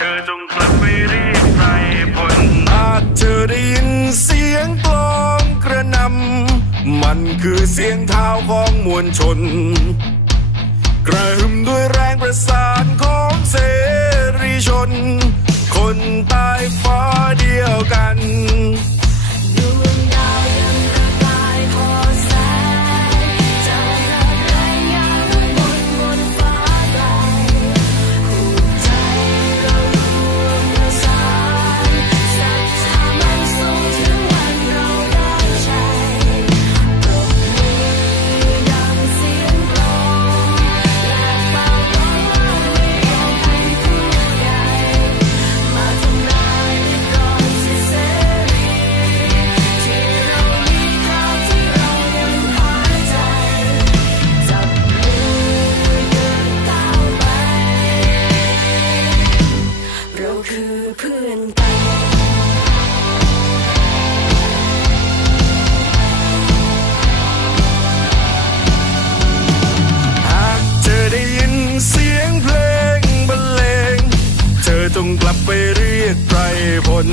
เธอจงกลับไปรีบใไปผลอาจเธอได้ยินเสียงกลองกระนำมันคือเสียงเท้าของมวลชน กระหึ่มด้วยแรงประสานของเสรีชน คนตายฟ้าเดียวกัน จงกลับไปเรียกไพรพล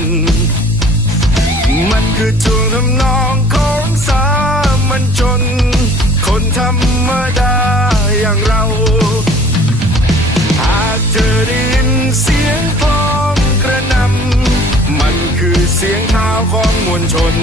มันคือช่วงทำนองของสามัญชน คนธรรมดาอย่างเรา หากเธอได้ยินเสียงกลองกระนำมันคือเสียงเท้าของมวลชน